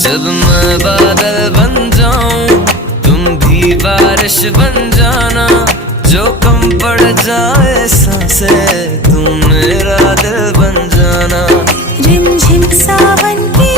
जब मैं बादल बन जाऊं तुम भी बारिश बन जाना, जो कम पड़ जाए सांसें तुम मेरा दिल बन जाना। रिमझिम सावन